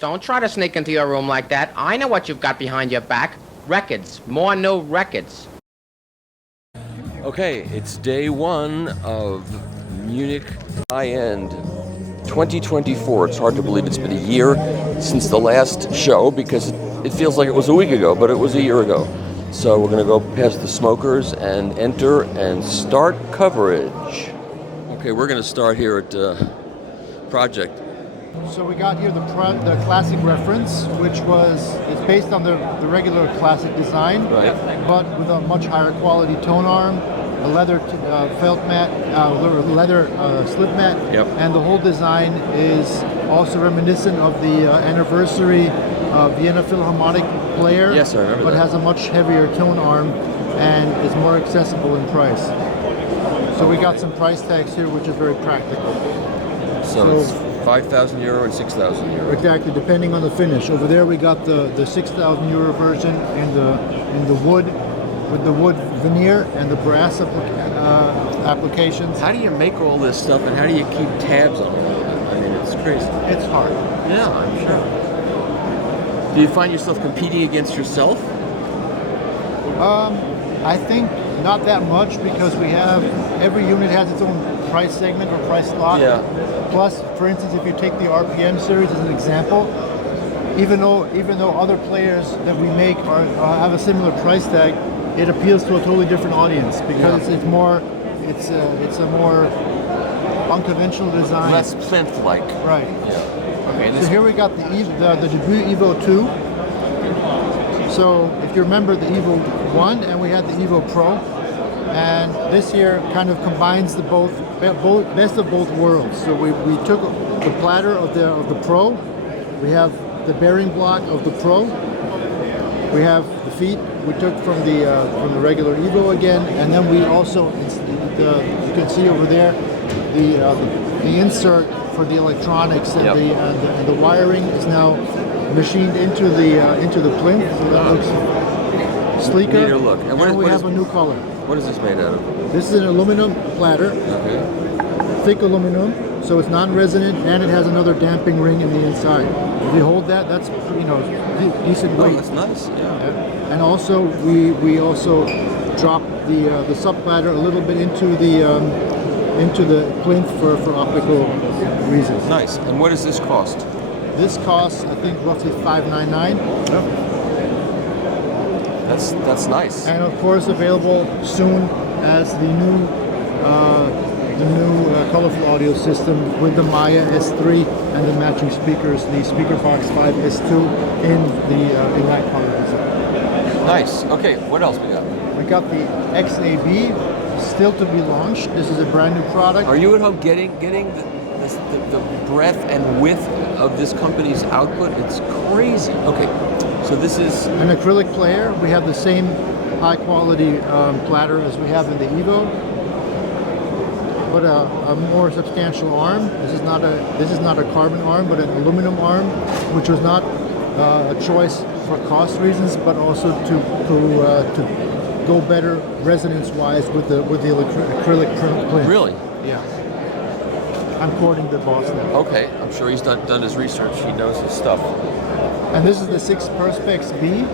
Don't try to sneak into your room like that. I know what you've got behind your back. Records. More new records. Okay, it's day one of Munich High End 2024. It's hard to believe it's been a year since the last show because it feels like it was a week ago, but it was a year ago. So we're going to go past the smokers and enter and start coverage. Okay, we're going to start here at Pro-Ject. So we got here the classic reference, which is based on the regular classic design, Right. but with a much higher quality tone arm, a leather felt mat, leather slip mat, Yep. and the whole design is also reminiscent of the anniversary Vienna Philharmonic player. Yes, I remember but that. has a much heavier tone arm and is more accessible in price. So we got some price tags here, which is very practical. So it's 5,000 euro and 6,000 euro. Exactly, depending on the finish. Over there we got the 6,000 euro version in the wood, with the wood veneer and the brass applications. How do you make all this stuff and how do you keep tabs on all of it? I mean, it's crazy. It's hard. Yeah, I'm sure. Do you find yourself competing against yourself? I think not that much because every unit has its own price segment or price slot. Yeah. Plus, for instance, if you take the RPM series as an example, even though other players that we make have a similar price tag, it appeals to a totally different audience because it's a more unconventional design. Less plinth-like. Right. Yeah. Okay. So here we got the debut Evo 2. So if you remember the Evo 1 and we had the Evo Pro, and this here kind of combines the best of both worlds. So we took the platter of the Pro, we have the bearing block of the Pro, we have the feet we took from the regular Evo again, and then we also you can see over there the insert for the electronics and Yep. the wiring is now machined into the plinth, so that looks sleeker. Neater look. And And what we is- have a new color. What is this made out of? This is an aluminum platter, Okay. thick aluminum, so it's non-resonant, and it has another damping ring in the inside. If you hold that, that's decent Oh, weight. that's nice. Yeah. And also we also drop the sub platter a little bit into the plinth for optical reasons. Nice. And what does this cost? This costs I think roughly $599. That's nice. And of course available soon as the new colorful audio system with the Maya S3 and the matching speakers, the Speakerbox 5 S2 in that color design. Nice. Okay. What else we got? We got the XAB still to be launched. This is a brand new product. Are you at home getting the breadth and width of this company's output? It's crazy. Okay. So this is An acrylic player. We have the same high quality platter as we have in the Evo, but a more substantial arm. This is not a carbon arm, but an aluminum arm, which was not a choice for cost reasons, but also to go better resonance-wise with the acrylic plinth. really Yeah. I'm quoting the boss now. okay. I'm sure he's done his research. He knows his stuff. And this is the 6 Perspex B.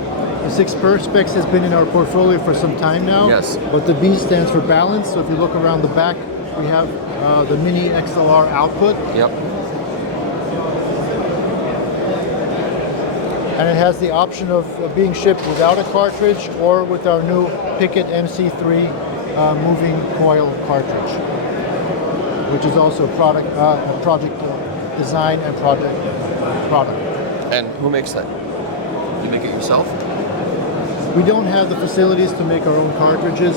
The 6 Perspex has been in our portfolio for some time now. Yes. But the B stands for balance. So if you look around the back, we have the mini XLR output. Yep. And it has the option of being shipped without a cartridge or with our new Picket MC3 moving coil cartridge, which is also a project design and product. And who makes that? You make it yourself? We don't have the facilities to make our own cartridges.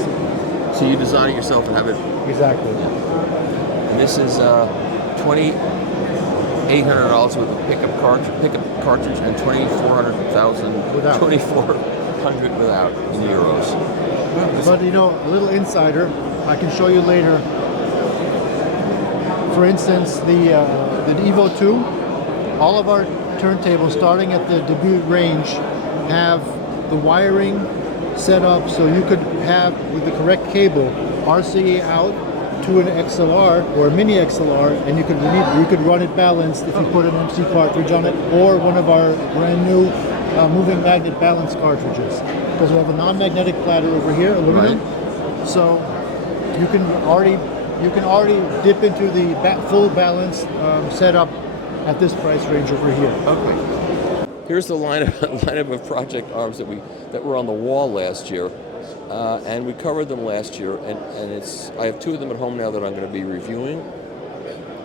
So you design it yourself and have it. Exactly. And this is $2,800 with a pickup cartridge and 2,400 Without. 2,400 without in euros. But a little insider, I can show you later. For instance, the Evo 2, all of our turntables starting at the debut range have the wiring set up so you could have, with the correct cable, RCA out to an XLR or a mini XLR, and you could run it balanced if you put an MC cartridge on it, or one of our brand new moving magnet balance cartridges. Because we have a non-magnetic platter over here, aluminum. Right. So you can already dip into the full balance setup at this price range over here. Okay. Here's the lineup of project arms that were on the wall last year, and we covered them last year. And I have two of them at home now that I'm going to be reviewing,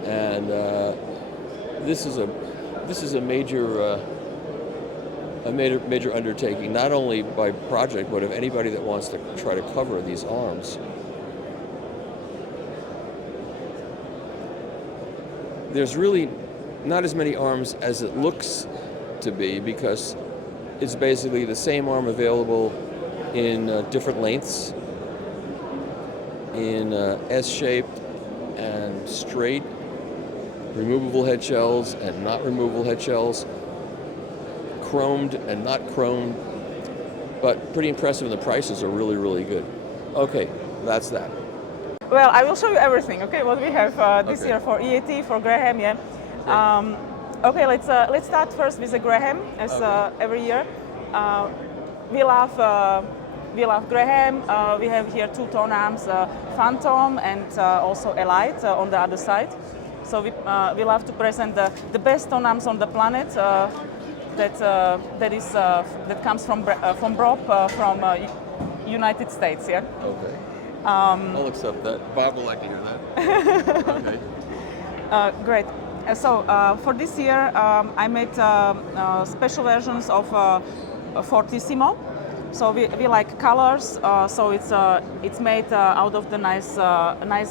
and this is a major. A major undertaking, not only by project, but of anybody that wants to try to cover these arms. There's really not as many arms as it looks to be, because it's basically the same arm available in different lengths, in S-shaped and straight, removable head shells and not removable head shells, chromed and not chromed, but pretty impressive, and the prices are really, really good. Okay, that's that. Well, I will show you everything, okay, what we have this year for E.A.T, for Graham, yeah. Okay, let's start first with the Graham, as every year. We love Graham. We have here two Tonearms, Phantom and also E.A.T on the other side. So we love to present the best Tonearms on the planet. That comes from Brop, from United States, yeah. Okay. I'll accept that. Bob will like to hear that. Okay. Great. So for this year, I made special versions of Fortissimo. So we like colors. So it's made out of the nice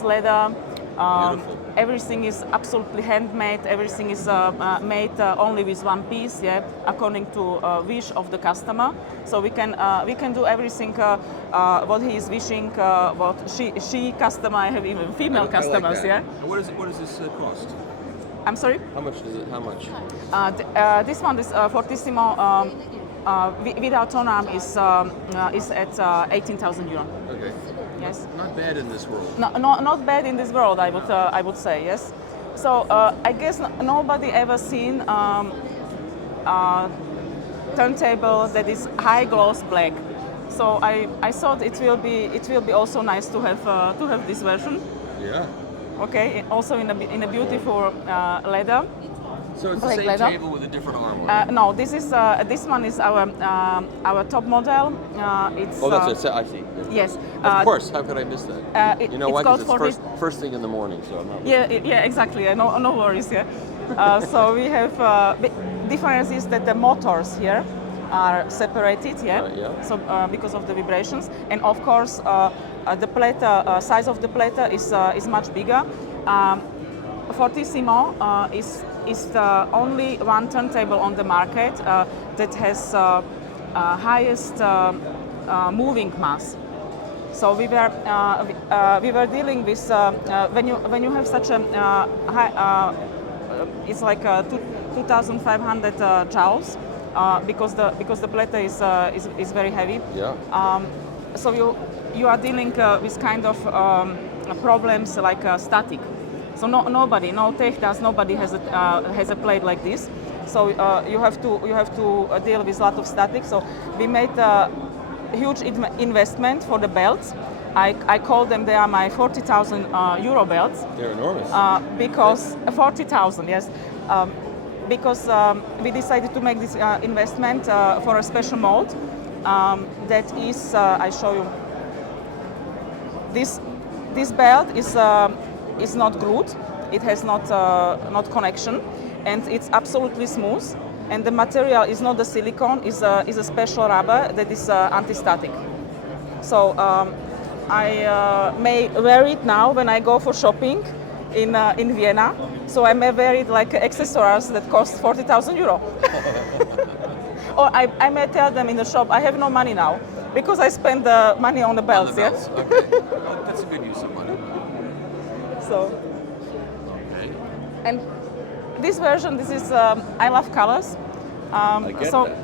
leather. Beautiful. Everything is absolutely handmade. Everything is made only with one piece, yeah, according to wish of the customer. So we can do everything what he is wishing, what she customer. I have even female customers, like yeah. What does this cost? I'm sorry. How much is it? How much? This one is Fortissimo. Without Tonearm is at 18,000 euro. Okay. Yes. Not bad in this world. No, not bad in this world, I would say, yes. So I guess nobody ever seen turntable that is high gloss black. So I thought it will be also nice to have this version. Yeah. Okay. Also in a beautiful leather. So it's the same leather. table with a different arm on it. No, this one is our top model. It's that's it. I see. yes. Of course. How could I miss that? You know why? Because it's first thing in the morning, so I'm not. Yeah, exactly. No worries. Yeah. So we have difference is that the motors here are separated. Yeah. Yeah. So because of the vibrations, and of course the plate size of the plate is much bigger. Fortissimo is the only one turntable on the market that has highest moving mass. So we were dealing with when you have such a high, it's like 2,500 joules because the plate is very heavy. Yeah. So you are dealing with kind of problems like static. So nobody has a plate like this. So you have to deal with a lot of static. So we made a huge investment for the belts. I call them, they are my 40,000 euro belts. They're enormous. Because 40,000, yes. Because we decided to make this investment for a special mold. That is, I show you. This belt is not glued. It has not connection, and it's absolutely smooth. And the material is not the silicone. Is a special rubber that is anti-static. So I may wear it now when I go for shopping in Vienna. So I may wear it like accessories that cost 40,000 euro. Or I may tell them in the shop, I have no money now because I spend the money on the belts. On the belts. Yeah? Okay. Well, that's a good use of money. So. Okay. And this version, this is I love colors. I get that.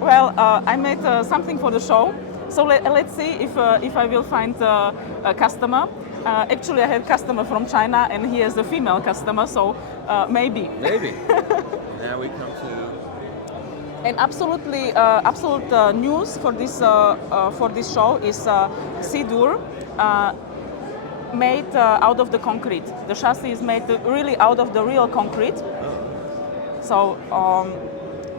Well, I made something for the show. So let's see if I will find a customer. Actually, I had customer from China, and he is a female customer, so maybe. Maybe. Now we come to. And absolutely, absolute news for this show is C-Dur made out of the concrete. The chassis is made really out of the real concrete. So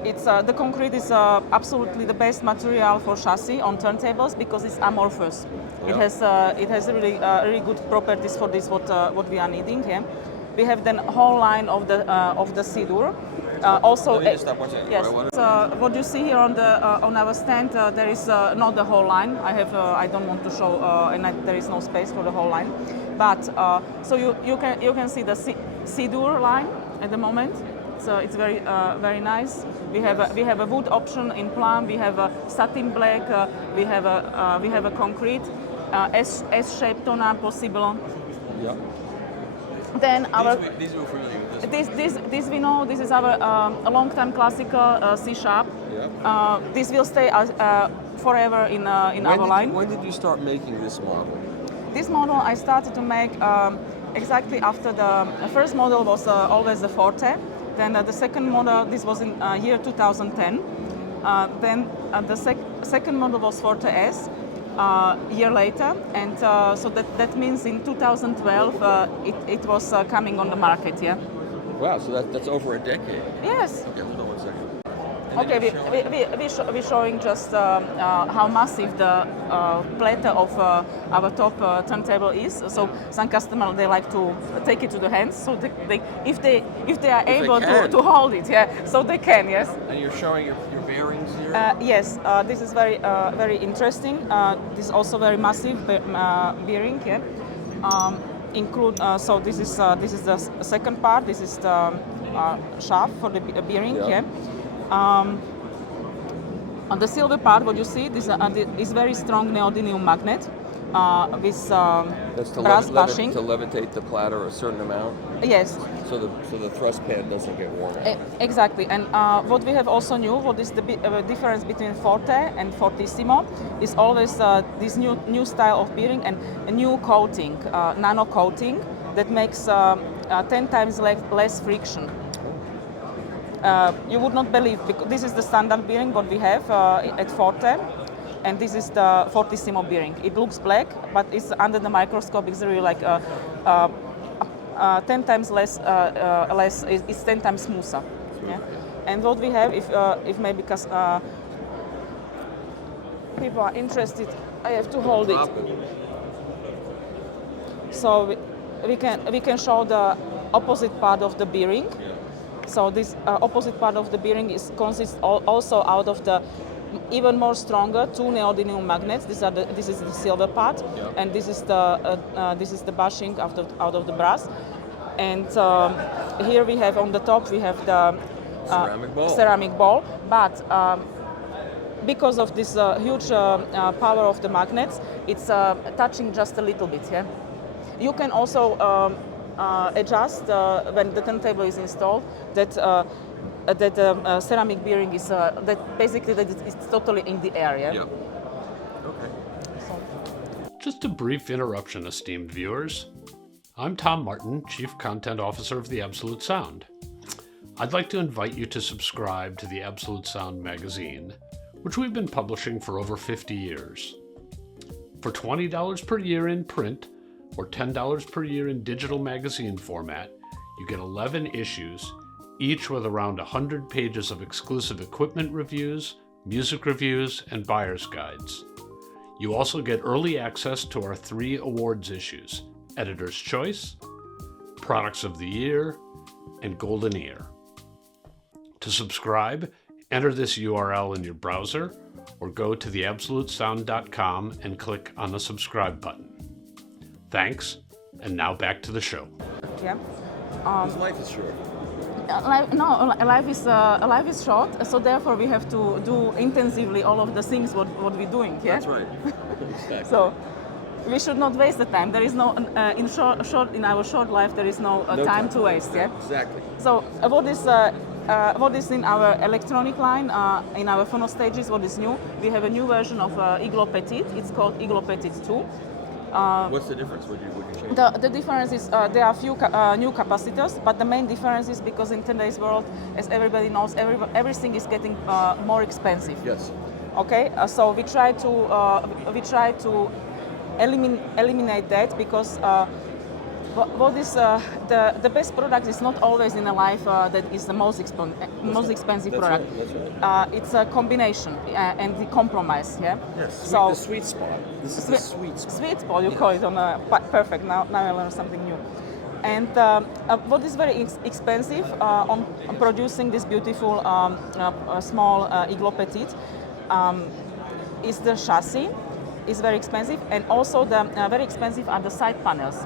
it's the concrete is absolutely the best material for chassis on turntables because it's amorphous. Yeah. It has really good properties for this what we are needing here. We have then whole line of the C-Dur. Also, Let me just stop one second. yes. Right, What you see here on our stand, there is not the whole line. I don't want to show, there is no space for the whole line. But so you can see the C-Dur line at the moment. So it's very nice. We have a wood option in plum. We have a satin black. We have a concrete S-shaped tonearm possible. Yeah. Then our These were familiar. this we know. This is our a long-time classical C sharp. Yeah. This will stay forever in our line. When did you start making this model? This model I started to make exactly after the first model was always the Forte. Then the second model, this was in year 2010. Then the second model was Forte S. Year later, and so that means in 2012 it was coming on the market. Yeah. Wow, so that's over a decade. Yes. Okay, hold on 1 second. Okay, we're showing just how massive the platter of our top turntable is. So some customers they like to take it to the hands. So if they are able to hold it, yeah, so they can, yes. And you're showing your bearings here. Yes, this is very interesting. This is also very massive bearing, yeah. So this is the second part. This is the shaft for the bearing, yeah. On the silver part, what you see, this is very strong neodymium magnet with That's to brass bushing. to levitate the platter a certain amount. Yes, So the thrust pad doesn't get worn out. exactly. And what we have also new, what is the difference between Forte and Fortissimo, is always this new style of bearing and a new coating, nano coating that makes 10 times less friction. You would not believe, because this is the standard bearing what we have at Forte, and this is the Fortissimo bearing. It looks black, but it's under the microscope. It's really like 10 times less. It's 10 times smoother. Yeah? And what we have, if maybe because people are interested, I have to hold it. So we can show the opposite part of the bearing. So this opposite part of the bearing consists also out of the even more stronger two neodymium magnets. This is the silver part, and this is the bushing out of the brass. And here we have on the top we have the ceramic ball. But because of this huge power of the magnets, it's touching just a little bit. Yeah, you can also adjust when the turntable is installed that ceramic bearing is it's totally in the air. Yeah? Okay. Just a brief interruption, esteemed viewers. I'm Tom Martin, Chief Content Officer of The Absolute Sound. I'd like to invite you to subscribe to the Absolute Sound magazine, which we've been publishing for over 50 years. For $20 per year in print, or $10 per year in digital magazine format, you get 11 issues, each with around 100 pages of exclusive equipment reviews, music reviews, and buyer's guides. You also get early access to our 3 awards issues: Editor's Choice, Products of the Year, and Golden Ear. To subscribe, enter this URL in your browser, or go to theabsolutesound.com and click on the subscribe button. Thanks, and now back to the show. Yeah. His life is short. Life is short, so therefore we have to do intensively all of the things what we're doing. Yeah. That's right. Exactly. So we should not waste the time. There is no in our short life there is no time to waste. Yeah. Exactly. So what is in our electronic line, in our phono stages, what is new? We have a new version of E.A.T. It's called E.A.T 2. What's the difference? What you change? The difference is there are a few new capacitors, but the main difference is because in today's world, as everybody knows, everything is getting more expensive. Yes. Okay, so we try to eliminate that because what is the best product is not always in a life that is the most expensive product. Right, that's right. It's a combination and the compromise. Yeah. Yes. So The sweet spot. This is the sweet spot. Sweet spot, you call it on a perfect. Now I learned something new. And what is very expensive on producing this beautiful small igloo petite is the chassis. Is very expensive, and also the very expensive are the side panels.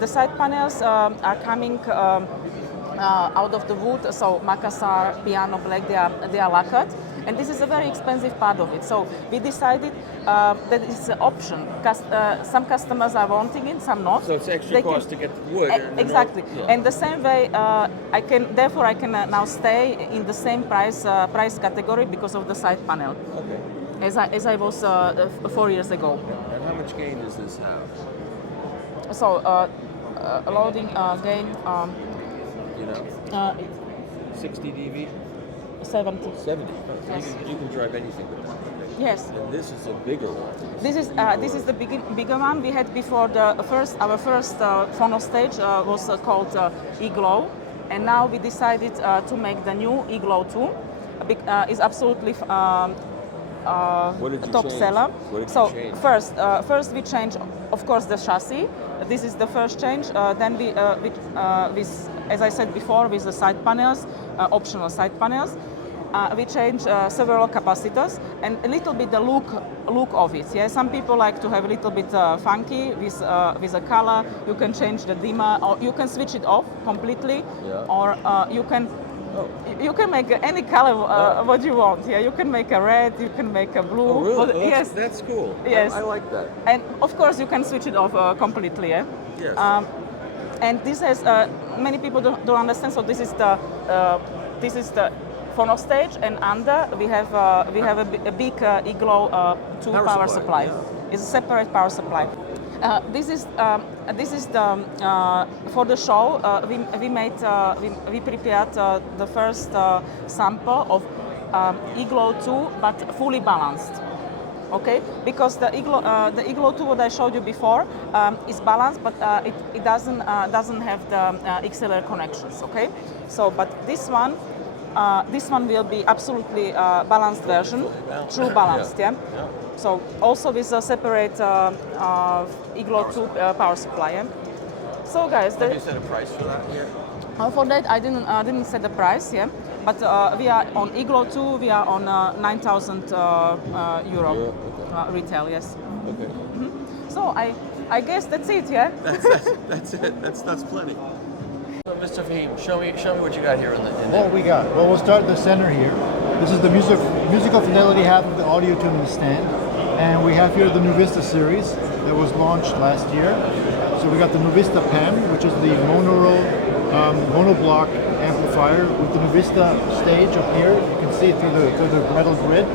The side panels are coming out of the wood, so Makassar, piano black, they are lacquered, and this is a very expensive part of it. So we decided that it's an option. Some customers are wanting it, some not. So it's extra cost to get the wood. Exactly, and the same way I can now stay in the same price category because of the side panel. Okay. As I was 4 years ago. And how much gain does this have? So loading gain You know, 60 dB? 70. 70. So Yes. you can drive anything with that. Yes. And this is a bigger one. This is the bigger one we had before. Our first phono stage was called E.A.T, and now we decided to make the new E.A.T 2. Is absolutely What did you top change? seller. What did So you change? first we changed, of course, the chassis. This is the first change. Then we as I said before, with the side panels, optional side panels. We changed several capacitors and a little bit the look of it. Yeah, some people like to have a little bit funky with a color. You can change the dimmer, or you can switch it off completely, Yeah. or you can make any color what you want. Yeah, you can make a red, you can make a blue. Oh, really? But Well, yes, that's cool. Yes. I like that. and of course you can switch it off completely. Yeah. Yes. And this has many people don't understand. So this is the phono stage, and under we have a big E.A.T 2 power supply. Yeah. It's a separate power supply. This is the for the show. We prepared the first sample of E.A.T 2, but fully balanced. Okay, because the E.A.T 2 what I showed you before is balanced, but it doesn't have the XLR connections. Okay, so but this one will be absolutely balanced version, true balanced. Yeah. So also with a separate E.A.T 2 power supply. Yeah? So guys, Have you set a price for that yet? for that I didn't set the price. Yeah, but we are on E.A.T 2. We are on 9,000 euro retail. Yes. Okay. So I guess that's it. Yeah. That's it. That's plenty. So, Mr. Fahim, show me what you got here in the. What we got? Well, we'll start at the center here. This is the Musical Fidelity half of the audio tuning stand. And we have here the Nuvista series that was launched last year. So we got the Nuvista PAM, which is the monoblock amplifier with the Nuvista stage up here. You can see it through the metal grid.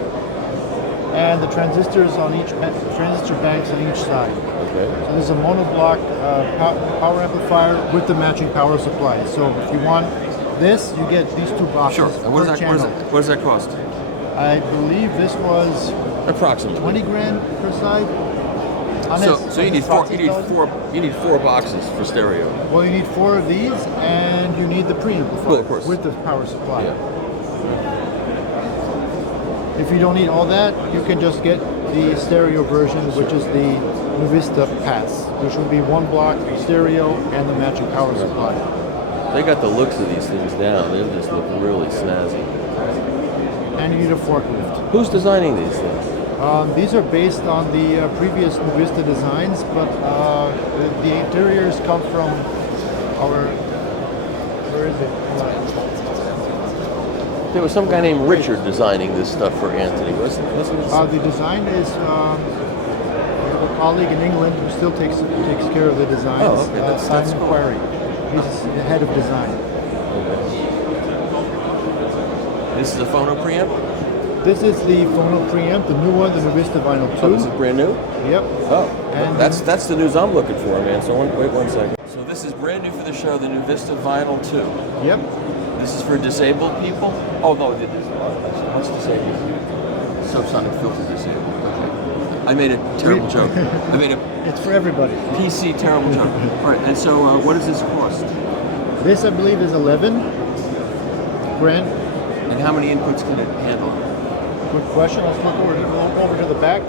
And the transistors on each transistor banks on each side. Okay. So this is a monoblock power amplifier with the matching power supply. So if you want this, you get these two boxes Sure. And what per channel. does that cost? I believe this was Approximately. 20 grand per side. So you need four boxes for stereo. Well, you need 4 of these, and you need the preamplifier Well, of course. with the power supply. Yeah. If you don't need all that, you can just get the stereo version, which is the Nuvista Pass, which will be 1 block stereo and the matching power supply. They got the looks of these things down. They just look really snazzy. And you need a forklift. Who's designing these things? These are based on the previous Nuvista designs, but the interiors come from our. Where is it? There was some guy named Richard designing this stuff for Anthony. Wasn't it? The design is a colleague in England who still takes care of the designs. Oh, okay. That's Simon cool. Quarry. He's the head of design. This is a phono preamp? This is the phono preamp, the new one, the Nuvista Vinyl 2. Oh, this is brand new? Yep. Oh, And that's the news I'm looking for, man. So wait one second. So this is brand new for the show, the Nuvista Vinyl 2. Yep. This is for disabled people? Oh, no, this is what's disabled? Subsonic filter disabled. Okay. I made a terrible joke. I made a It's for everybody. PC terrible joke. All right, and so what does this cost? This, I believe, is 11 grand. And how many inputs can it handle? Good question. Let's look over to the back.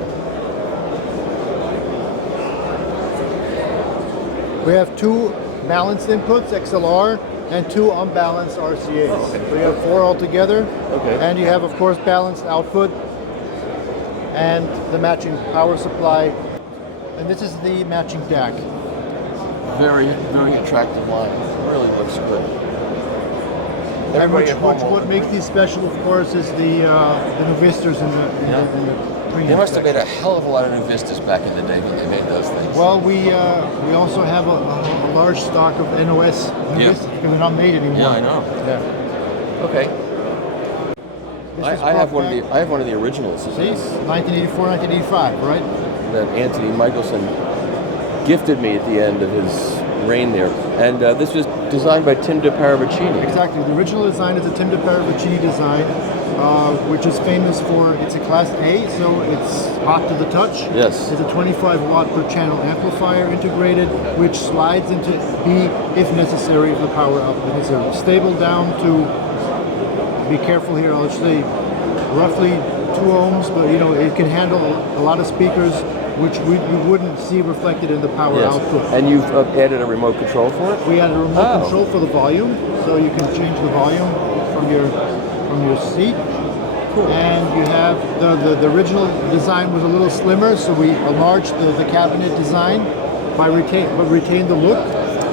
We have 2 balanced inputs, XLR, and 2 unbalanced RCAs. Oh, okay. So you have 4 altogether. Okay. And you have, of course, balanced output and the matching power supply. And this is the matching DAC. Very, very attractive line. It really looks good. And Everybody at home what makes these special, of course, is the Nuvistas in the preamp They must have made section. a hell of a lot of Nuvistas back in the day when they made those things. Well, we also have a large stock of NOS Nuvistas because they're not made anymore. Yeah, I know. Yeah. Okay. This is I have brought back- I have one of the originals of See, this 1984, 1985, right? that Anthony Michelson gifted me at the end of his reign there. And this was designed by Tim de Paravicini. Exactly. The original design is a Tim de Paravicini design, which is famous for, it's a Class A, so it's hot to the touch. Yes. It's a 25 watt per channel amplifier integrated, which slides into B if necessary if the power output is stable down to, be careful here, I'll say roughly 2 ohms, but you know, it can handle a lot of speakers, which we wouldn't see reflected in the power Yes. output. And you've added a remote control for it? We added a remote Oh. control for the volume, so you can change the volume from your seat. Cool. And you have the original design was a little slimmer, so we enlarged the cabinet design but retain the look.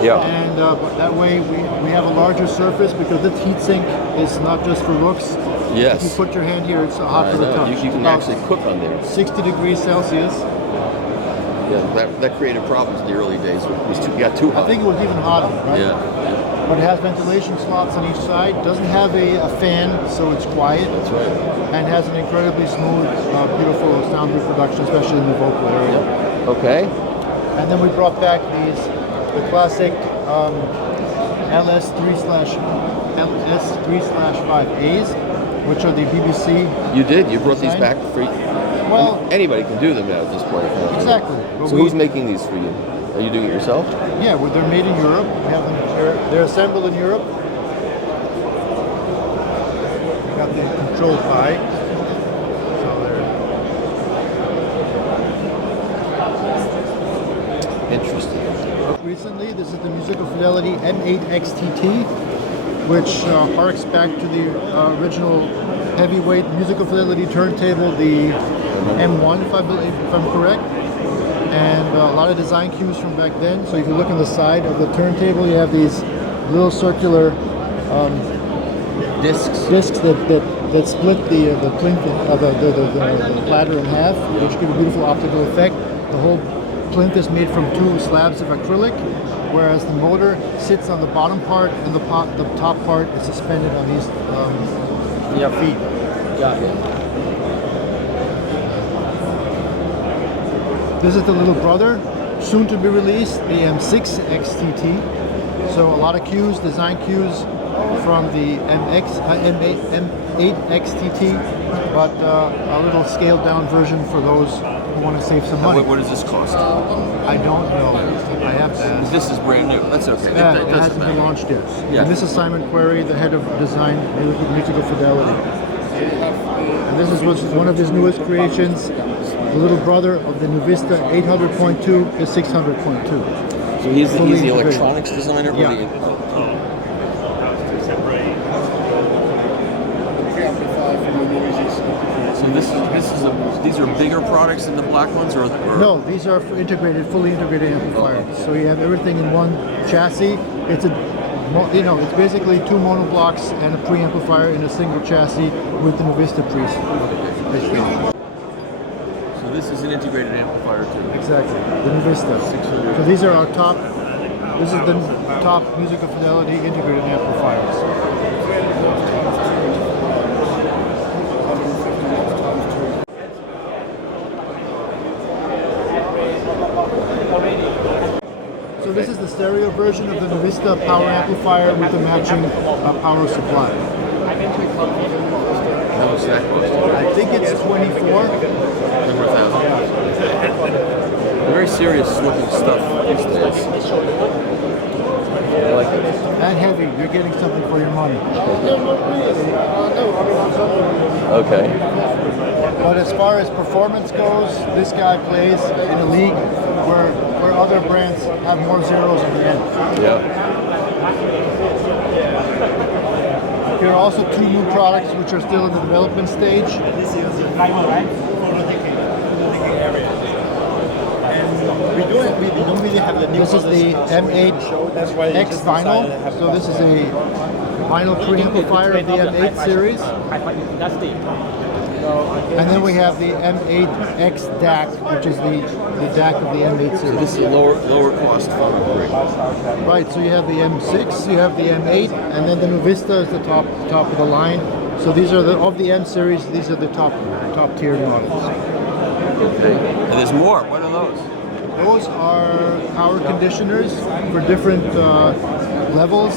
Yeah. And but that way we have a larger surface because this heatsink is not just for looks. Yes. If you put your hand here, it's hot I for the know. touch. You can About actually cook on there. 60 degrees Celsius. Yeah, that created problems in the early days. It got too hot. I think it was even hotter, right? Yeah. But it has ventilation slots on each side. Doesn't have a fan, so it's quiet. That's right. And has an incredibly smooth, beautiful sound reproduction, especially in the vocal area. Okay. And then we brought back the classic LS3/5As, which are the BBC. You did. You brought these Design. back for. Well, Anybody can do them now at this point. exactly. But So who's making these for you? Are you doing it yourself? Yeah, well, they're made in Europe. We have them. They're assembled in Europe. We got the control pie. So they're Interesting. recently. This is the Musical Fidelity M8 XTT, which harks back to the original heavyweight Musical Fidelity turntable, the M1, if I'm correct. And a lot of design cues from back then. So if you look on the side of the turntable, you have these little circular Discs. discs that split the plinth of the ladder in half, which give a beautiful optical effect. The whole plinth is made from 2 slabs of acrylic, whereas the motor sits on the bottom part and the top part is suspended on these feet. Got it. This is the little brother, soon to be released, the M6 XTT. So a lot of cues, design cues from the M8 XTT, but a little scaled down version for those who want to save some money. What does this cost? I don't know. I have to ask. This is brand new. That's okay. Yeah, It it doesn't hasn't been matter. launched yet. Yeah. And this is Simon Query, the head of design, Musical Fidelity. And this is one of his newest creations, the little brother of the Nuvista 800.2 to 600.2. So he's the Fully integrated. electronics designer? Yeah. Or the, so these are bigger products than the black ones, or No, these are fully integrated amplifiers. So you have everything in one chassis. It's it's basically 2 monoblocks and a preamplifier in a single chassis with the Nuvista pre's. So this is an integrated amplifier too. Exactly, the Nuvista. 600. So these are our top. This is the top Musical Fidelity integrated amplifiers. version of the Novista power amplifier with the matching power supply. How much that cost? I think it's 24. 100,000. Very serious looking stuff these days. I like it. That heavy, you're getting something for your money. Okay. But as far as performance goes, this guy plays in a league where other brands have more zeros at the end. Yeah. Here are also two new products which are still in the development stage. This is the driver, right? We don't really have the new This is the M8 show. That's why X vinyl. So this is a vinyl preamplifier of the M8 series. That's the. And then we have the M8X DAC, which is the DAC of the M8 So series. this is a lower cost phono pre. Right, so you have the M6, you have the M8, and then the Novista is the top of the line. So these are of the M series, these are the top tier models. Okay. And there's more. What are those? Those are power conditioners for different levels.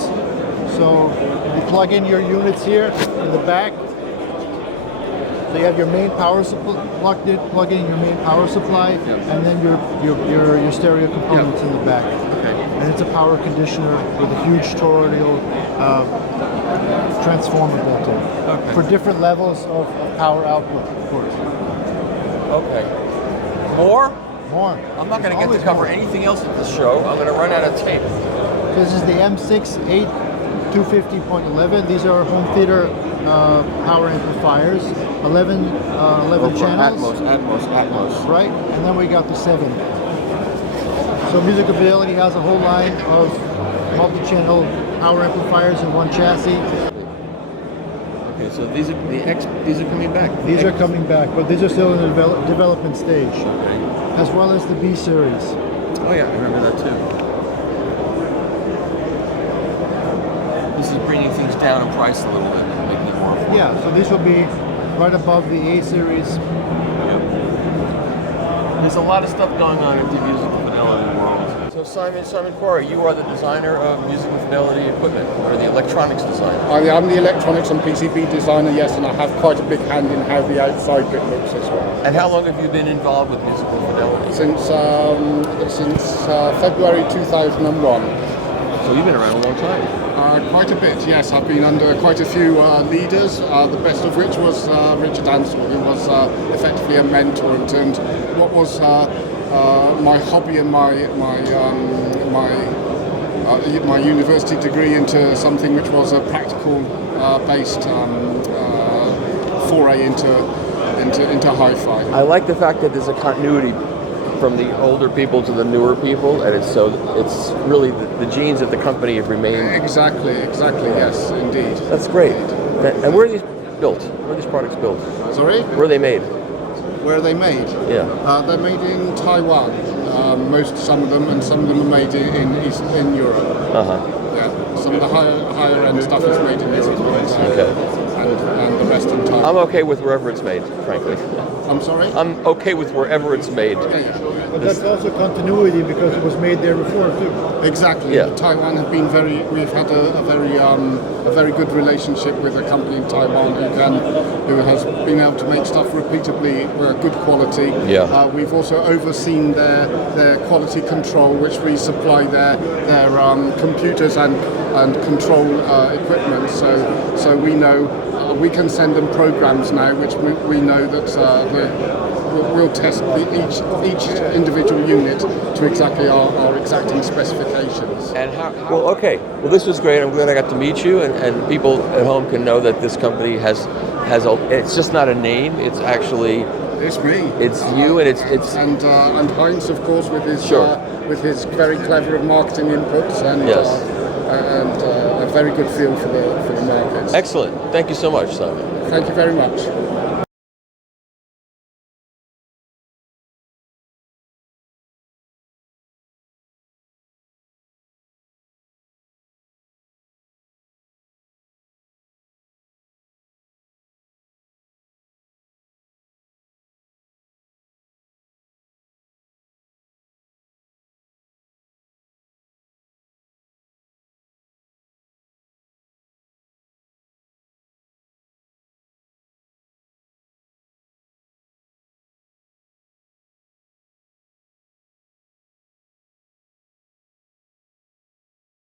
So you plug in your units here in the back. So you have your main power supply plug in your main power supply, and then your stereo components in the back. Okay. And it's a power conditioner with a huge toroidal transformer built in for different levels of power output, of course. Okay. More? More. I'm not going to get to Always cover more. anything else at this show. I'm going to run out of tape. This is the M6 8 250.11. These are home theater power amplifiers. 11 channels. Atmos. Right, and then we got the 7. So Musical Fidelity has a whole line of multi-channel power amplifiers in one chassis. Okay, so these are coming back. These are coming back, but these are still in the development stage, Okay. as well as the B series. Oh yeah, I remember that too. This is bringing things down in price a little bit, making it more affordable. Yeah, so these will be right above the A series. Yep. There's a lot of stuff going on in the Musical Fidelity world. So Simon Corey, you are the designer of Musical Fidelity equipment, or the electronics designer. I'm the electronics and PCB designer, yes, and I have quite a big hand in how the outside bit looks as well. And how long have you been involved with Musical Fidelity? Since February 2001. So you've been around a long time. Quite a bit, yes. I've been under quite a few leaders, the best of which was Richard Ansel, who was effectively a mentor and turned what was my hobby and my university degree into something which was a practical based foray into hi-fi. I like the fact that there's a continuity from the older people to the newer people, and it's really the genes of the company have remained. Exactly, yes, indeed. That's great. And where are these built? Where are these products built? Sorry? Where are they made? Where are they made? Yeah. They're made in Taiwan, some of them, and some of them are made in Europe. Uh-huh. Yeah, some of the higher end stuff is made in Europe, Okay. and the rest in Taiwan. I'm okay with wherever it's made, frankly. I'm sorry? I'm okay with wherever it's made. Yeah. But that's also continuity because it was made there before too. Exactly. Yeah. Taiwan have been we've had a very good relationship with a company in Taiwan who has been able to make stuff repeatably good quality. Yeah. We've also overseen their quality control, which we supply their computers and control equipment. So we know we can send them programs now, which we know that we'll test each individual unit to exactly our exacting specifications. And well, okay. Well, this was great. I'm glad I got to meet you, and people at home can know that this company has it's just not a name. It's actually It's me. It's you, and it's and Heinz, of course, with his very clever marketing inputs and Yes. A very good feel for the market. excellent. Thank you so much, Simon. Thank you very much.